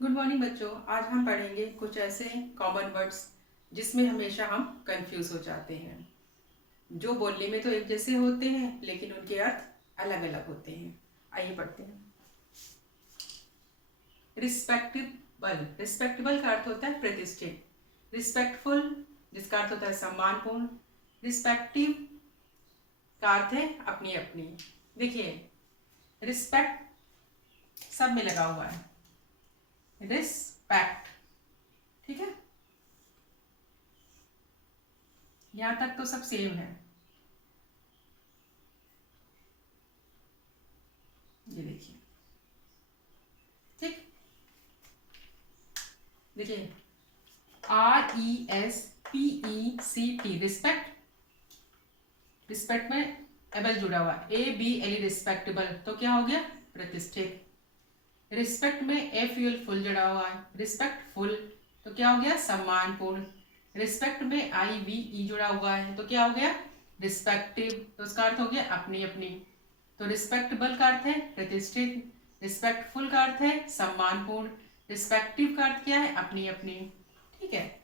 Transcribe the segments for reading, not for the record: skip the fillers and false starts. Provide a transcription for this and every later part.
Good morning बच्चों। आज हम पढ़ेंगे कुछ ऐसे कॉमन वर्ड्स जिसमें हमेशा हम कंफ्यूज हो जाते हैं, जो बोलने में तो एक जैसे होते हैं लेकिन उनके अर्थ अलग अलग होते हैं। आइए पढ़ते हैं। रिस्पेक्टेबल, रिस्पेक्टेबल का अर्थ होता है प्रतिष्ठित। रिस्पेक्टफुल, जिसका अर्थ होता है सम्मानपूर्ण। रिस्पेक्टिव का अर्थ है अपनी अपनी। देखिए, रिस्पेक्ट सब में लगा हुआ है, रिस्पेक्ट, ठीक है, यहां तक तो सब सेम है। ये देखिए, ठीक, देखिए RESPECT, रिस्पेक्ट, रिस्पेक्ट में एबल जुड़ा हुआ, ABLE रिस्पेक्टेबल, तो क्या हो गया प्रतिष्ठित। रिस्पेक्ट में FUL फुल जुड़ा हुआ है, रिस्पेक्टफुल, तो क्या हो गया सम्मानपूर्ण। रिस्पेक्ट में IVE जुड़ा हुआ है, तो क्या हो गया रिस्पेक्टिव, तो उसका अर्थ हो गया अपनी अपनी। तो रिस्पेक्टेबल का अर्थ है प्रतिष्ठित, रिस्पेक्टफुल का अर्थ है सम्मानपूर्ण, रिस्पेक्टिव का अर्थ क्या है अपनी अपनी, ठीक है।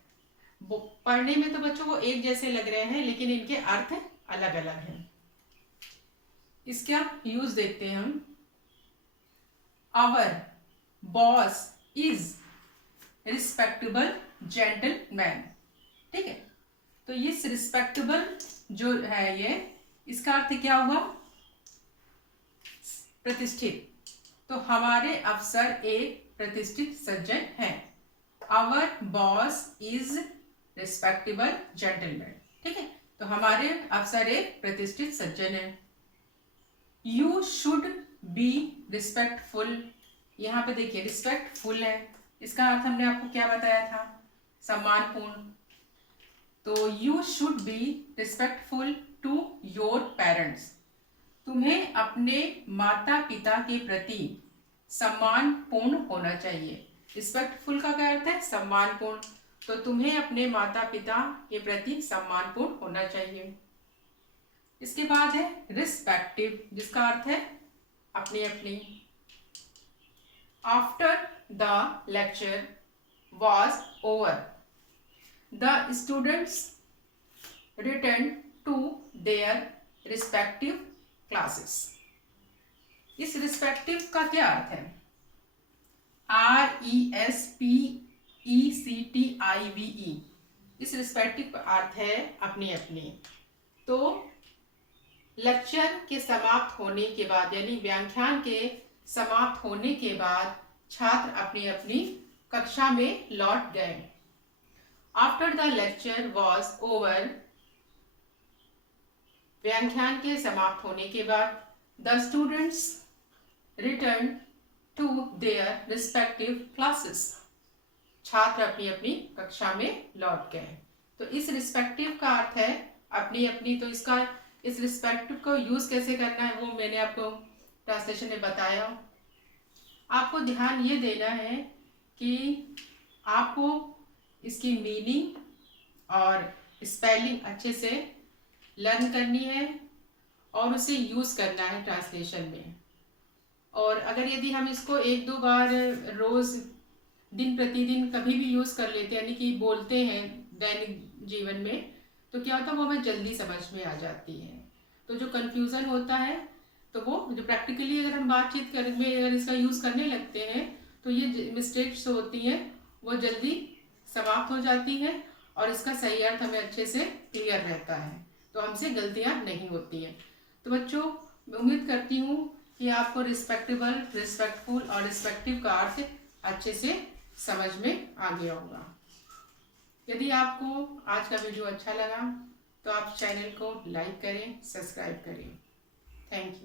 पढ़ने में तो बच्चों को एक जैसे लग रहे हैं लेकिन इनके अर्थ अलग अलग हैं। इसका यूज देखते हैं हम। Our boss is respectable gentleman, ठीक है। तो ये रिस्पेक्टेबल जो है ये, इसका अर्थ क्या हुआ प्रतिष्ठित। तो हमारे अफसर एक प्रतिष्ठित सज्जन हैं। Our boss is respectable gentleman, ठीक है। तो हमारे अफसर एक प्रतिष्ठित सज्जन है। यू शुड बी रिस्पेक्टफुल, यहाँ पे देखिए रिस्पेक्टफुल है, इसका अर्थ हमने आपको क्या बताया था सम्मानपूर्ण। तो you should be respectful to your parents, तुम्हें अपने माता पिता के प्रति सम्मानपूर्ण होना चाहिए। रिस्पेक्टफुल का क्या अर्थ है सम्मानपूर्ण, तो तुम्हें अपने माता पिता के प्रति सम्मानपूर्ण होना चाहिए। इसके बाद है रिस्पेक्टिव, जिसका अर्थ है अपनी अपनी। After the lecture was over, the students return to their respective classes. इस रिस्पेक्टिव का क्या अर्थ है RESPECTIVE, इस रिस्पेक्टिव का अर्थ है अपनी अपनी। तो लेक्चर के समाप्त होने के बाद यानी व्याख्यान के समाप्त होने के बाद छात्र अपनी अपनी कक्षा में लौट गए। After the lecture was over, व्याख्यान के समाप्त होने के बाद the students return to their respective classes, छात्र अपनी अपनी कक्षा में लौट गए। तो इस रिस्पेक्टिव का अर्थ है अपनी अपनी। तो इसका इस रिस्पेक्टिव को यूज कैसे करना है वो मैंने आपको ट्रांसलेशन में बताया। आपको ध्यान ये देना है कि आपको इसकी मीनिंग और स्पेलिंग अच्छे से लर्न करनी है और उसे यूज करना है ट्रांसलेशन में। और अगर यदि हम इसको एक दो बार रोज दिन प्रतिदिन कभी भी यूज कर लेते हैं यानी कि बोलते हैं दैनिक जीवन में, तो क्या होता है वो हमें जल्दी समझ में आ जाती है। तो जो कंफ्यूजन होता है तो वो जो प्रैक्टिकली अगर हम बातचीत कर में अगर इसका यूज करने लगते हैं तो ये मिस्टेक्स होती हैं वो जल्दी समाप्त हो जाती हैं और इसका सही अर्थ हमें अच्छे से क्लियर रहता है, तो हमसे गलतियां नहीं होती हैं। तो बच्चों मैं उम्मीद करती हूँ कि आपको रिस्पेक्टेबल, रिस्पेक्टफुल और रिस्पेक्टिव का अर्थ अच्छे से समझ में आ गया होगा। यदि आपको आज का वीडियो अच्छा लगा तो आप चैनल को लाइक करें, सब्सक्राइब करें। Thank you.